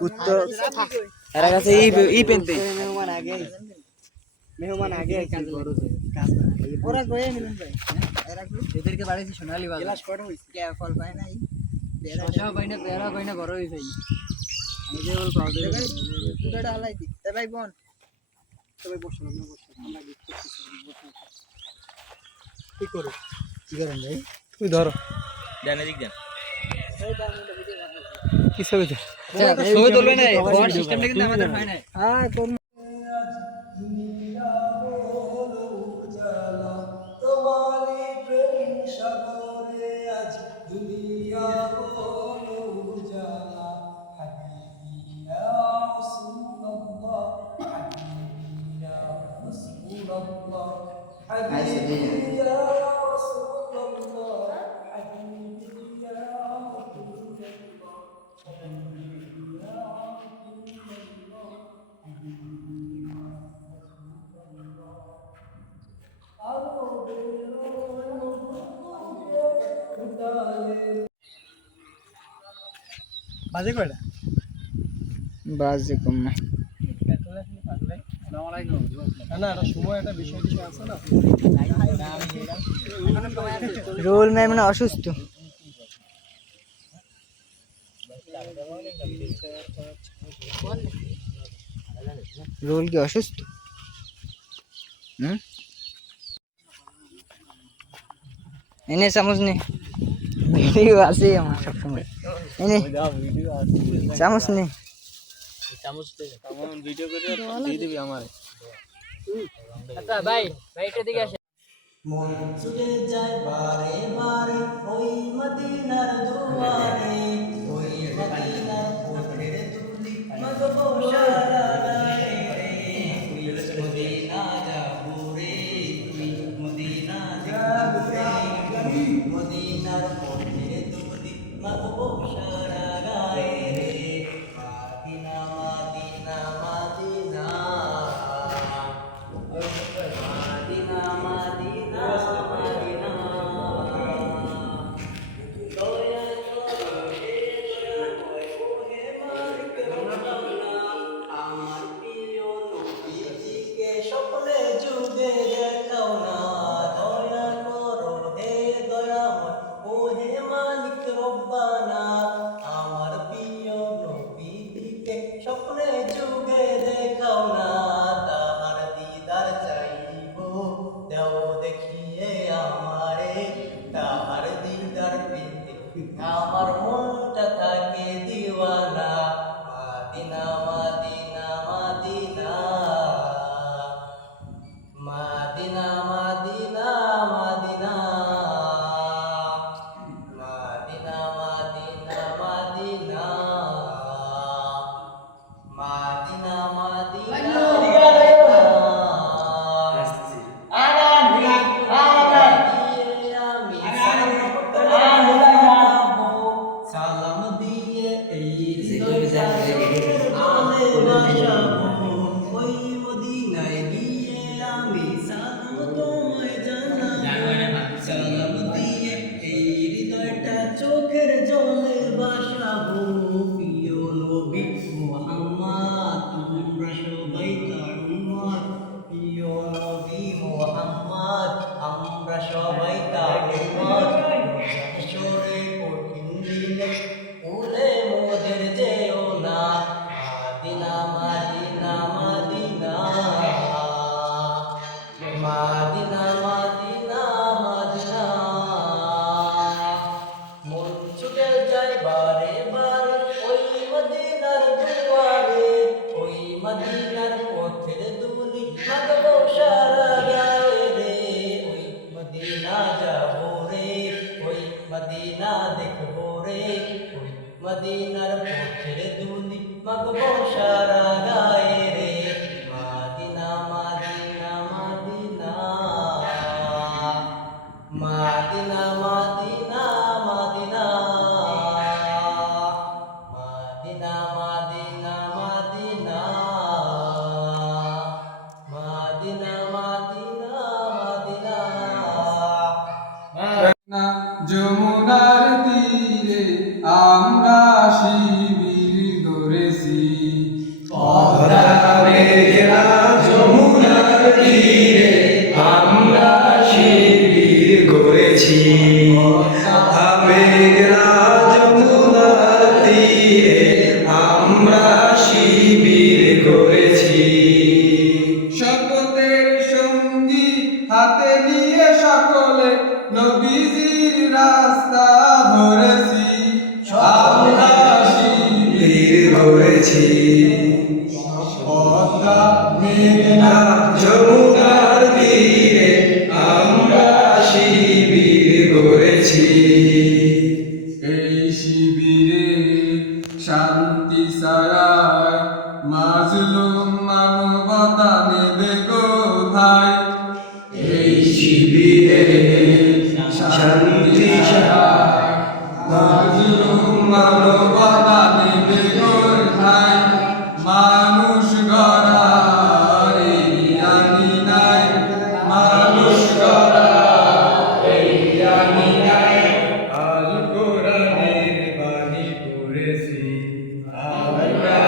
উত্তর এরা কাছে ই পেনতে মেহমান আগে ওরা গয়ে মিলন ভাই এদেরকে বাড়িছি সোনালী বাজার ক্লাস কত হইছে কে ফল পায় নাই শশা পাই না পেয়ারা পাই না বড় হইছে আমি যে বল পাউডার পুরাটা হালাই দি তে ভাই বোন সবাই বসো না বসো আমরা গিফট করতেছি কি করো কি করেন ভাই তুই ধরো দেন এদিক দেন কি ছবি তো ছবি তুলবে না বড় সিস্টেমটা কিন্তু আমাদের হয় না হ্যাঁ কোন বাজে কয়টা বাজে কম না না এটা সময় একটা বিষয় আছে না রোল ম্যাম মানে অসুস্থ রোল কি অসুস্থ এনে চামচ নে ভিডিও আছে আমার সব সময় এনে চামচ নে চামচ কেমন ভিডিও করে দিয়ে দিবি আমারে আচ্ছা ভাই এটা দিকে আসে মন ছুটে যায় বারে বারে ওই মদিনার দুয়ারে ওই মদিনার পথের ধুলি মগবো সারা গায়ে রে মদিনা যাবো রে মদিনা যাবো রে মদিনার পথের ধুলি মগবো সারা গায়ে রে মদিনা মদিনা মদিনা মদিনা স্বপ্নে যুগে দেখাও না দয়া করো হে দয়াময় ও হে মালিক রব্বানা আমার প্রিয় নবীকে স্বপ্নে যুগে দেখাও না তাহার দিদার চাইব দেও দেখিয়ে আমারে তাহার দিদার পেতে আমার মনটা থাকে দিওয়ানা Madina Madina Madina Madina, Madina, Madina, Madina, Madina, Madina, Madina, Madina. Salam diye ওই মদিনায় গিয়ে আমি সালাম তোমায় জানাবো সালাম দিয়ে এই হৃদয়টা চোখের জলে ভাসাবো প্রিয় নবী মুহাম্মদ তোমরা সবাই তার উম্মত প্রিয় নবী মুহাম্মদ আমরা সবাই তার উম্মত হাসরে কঠিন দিনে ভুলে মোদের যেও না মাদিনা মাদিনা মাদিনা মাদিনা মাদিনা মাদিনা মন ছুটে যায় বারে বারে ওই মদিনার দুয়ারে ওই মদিনার পথের ধুলি মাগবো সারা গায়ে রে ওই মদিনা যাবো রে ওই মদিনা দেখবো রে ওই মদিনার পথের ধুলি মাগবো সারা গায়ে রে মাদিনা মাদিনা মাদিনা মাদিনা মাদিনা মাদিনা মাদিনা মাদিনা মাদিনা মাদিনা মাদিনা মাদিনা যমুনার তীরে আমরা শিবির গড়েছি আমরা শিবির করেছি। শপথের সঙ্গী হাতে নিয়ে সকলে নবীজির রাস্তা ধরেছি। আমরা শিবির করেছি। পদ্মা মেঘনা যমুনার তীরে আমরা শিবির করেছি। এই শিবিরে শান্তি ছাড়াই মাজলুম মানবতা নেবে কোথায়? এই শিবিরে শান্তি ছাড়াই মাজলুম মানবতা নেবে কোথায়? মানুষ গড়ার এই জানি নাই, মানুষ গড়ার এই জানি নাই। আল কোরআনের বাণী পড়েছি আমরা।